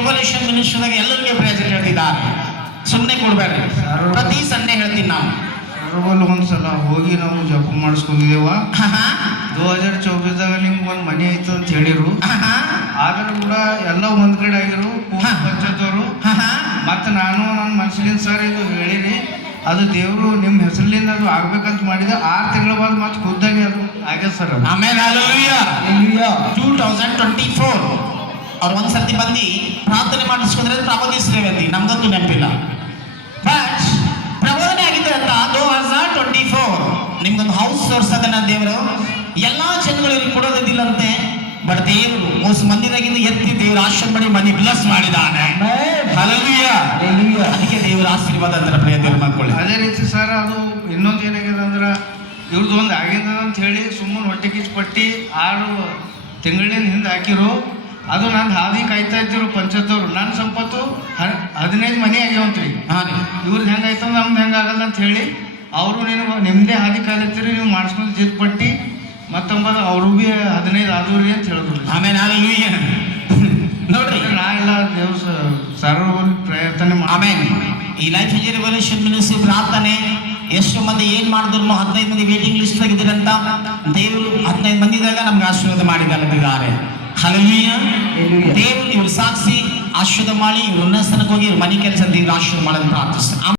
Revolution ಮಿನಿಸ್ಟ್ರಿದಾಗ ಎಲ್ಲರಿಗೆ ಪ್ರಯೋಜನ ಹೇಳ್ತಿದ್ದಾರೆ. ಸುಮ್ಮನೆ ಕೊಡ್ಬೇಡ್ರಿ, ಪ್ರತಿ ಸಂಡೇ ಹೇಳ್ತೀನಿ ನಾವು. ಸರ್ವಲ್ ಒಂದ್ಸಲ ಹೋಗಿ ನಾವು ಜಪ ಮಾಡಿಸ್ಕೊಂಡಿದ್ದೇವ. 2024ದಾಗ ನಿಮ್ಗೆ ಒಂದು ಮನೆ ಆಯ್ತು ಅಂತ ಹೇಳಿರು. ಆದ್ರೂ ಕೂಡ ಎಲ್ಲ ಒಂದ್ ಕಡೆ ಆಗಿರು ಪಂಚಾಯತ್ವರು. ಮತ್ತೆ ನಾನು ನನ್ನ ಮನಸ್ಸಿನಿಂದ ಸರ್ ಇದು ಹೇಳಿರಿ, ಅದು ದೇವರು ನಿಮ್ಮ ಹೆಸರಿನಿಂದ ಅದು ಆಗ್ಬೇಕಂತ ಮಾಡಿದ 6 ತಿಂಗಳ ಬಾದ್ ಮತ್ತೆ ಖುದ್ದಾಗಿ ಅದು ಆಗ್ಯದ ಸರ್. ಆಮೇಲೆ 2024 ಅವ್ರು ಒಂದ್ಸರ್ತಿ ಬಂದು ಪ್ರಾರ್ಥನೆ ಮಾಡಿಸ್ಕೊಂಡ್ರೆ ಪ್ರಬೋಧಿಸಿದೇವಂತಿ, ನಮ್ಗಂತೂ ನೆನಪಿಲ್ಲ. ಬಟ್ ಪ್ರಬೋಧನೆ ಆಗಿದೆ ಅಂತ 2024 ನಿಮ್ಗೊಂದು ಹೌಸ್ ತೋರ್ಸದನ್ನ ದೇವರು ಎಲ್ಲಾ ಜನಗಳಿಗೆ ಕೊಡೋದಿಲ್ಲಂತೆ. ಬಟ್ ದೇವರು ಮೋಸ ಮಂದಿರಾಗಿಂದ ಎತ್ತಿ ದೇವ್ರ ಆಶ್ರಮ ಮಾಡಿ ಮನಿ ಬ್ಲಸ್ ಮಾಡಿದಾನೆ. ಅದಕ್ಕೆ ದೇವರ ಆಶೀರ್ವಾದ ಅಂದ್ರೆ ಪ್ರಿಯ ಮಾಡ್ಕೊಳ್ಳಿ. ಅದೇ ರೀತಿ ಸರ್ ಅದು ಇನ್ನೊಂದು ಏನಾಗಿದೆ ಅಂದ್ರೆ ಇವ್ರದ್ದು ಒಂದು ಆಗಿದ ಅಂತ ಹೇಳಿ ಸುಮ್ಮನೆ ಹೊಟ್ಟೆ ಕಿಚ್ಚು ಪಟ್ಟಿ 6 ತಿಂಗಳಿಂದ ಹಿಂದೆ ಹಾಕಿರು. ಅದು ನಾನು ಹಾದಿ ಕಾಯ್ತಾ ಇದ್ದಿರು ಪಂಚಾಯತ್ವ್ರು. ನನ್ನ ಸಂಪತ್ತು 15 ಮನೆ ಆಗ್ಯಾವಂತ್ರಿ. ಇವ್ರದ್ದು ಹೆಂಗಾಯ್ತು ನಮ್ದು ಹೆಂಗಾಗಲ್ಲ ಅಂತ ಹೇಳಿ ಅವರು ನೀವು ನಿಮ್ಮದೇ ಹಾದಿ ಕಾಯ್ಲತ್ತೀರಿ, ನೀವು ಮಾಡಿಸ್ಕೊಂಡು ಜಿದ್ ಪಟ್ಟಿ ಮತ್ತೊಂಬತ್ತು ಅವರು ಭೀ 15 ಆದೂರಿ ಅಂತ ಹೇಳಿದ್ರು. ಆಮೇಲೆ ನೋಡ್ರಿ, ನಾ ಎಲ್ಲ ದೇವ್ರ ಸರ್ವ ಪ್ರಯತ್ನ ಆಮೇಲೆ ಈ ಲೈಫ್ ರೆವಲ್ಯೂಷನ್ ಮಿನಿಸ್ಟ್ರಿ ಪ್ರಾರ್ಥನೆ ಎಷ್ಟು ಮಂದಿ ಏನ್ ಮಾಡಿದ್ರು 15 ಮಂದಿ ವೇಟಿಂಗ್ ಲಿಸ್ಟ್ ಆಗಿದ್ದೀರಂತ ದೇವರು 15 ಮಂದಿದಾಗ ನಮ್ಗೆ ಆಶೀರ್ವಾದ ಮಾಡಿದ್ದಾರೆ. ಹಲ್ಲೆಲೂಯಾ. ದೇವರು ಇವ್ರು ಸಾಕ್ಷಿ ಆಶೀರ್ವಾದ ಮಾಡಿ ಇವ್ರು ಉನ್ನತ ಸ್ಥಾನಕ್ಕೆ ಹೋಗಿ ಇವ್ರ ಮನೆ ಕೆಲಸ ದೇವ್ರ ಆಶೀರ್ವಾದ ಮಾಡೋದು ಪ್ರಾರ್ಥಿಸ್ತಾರೆ.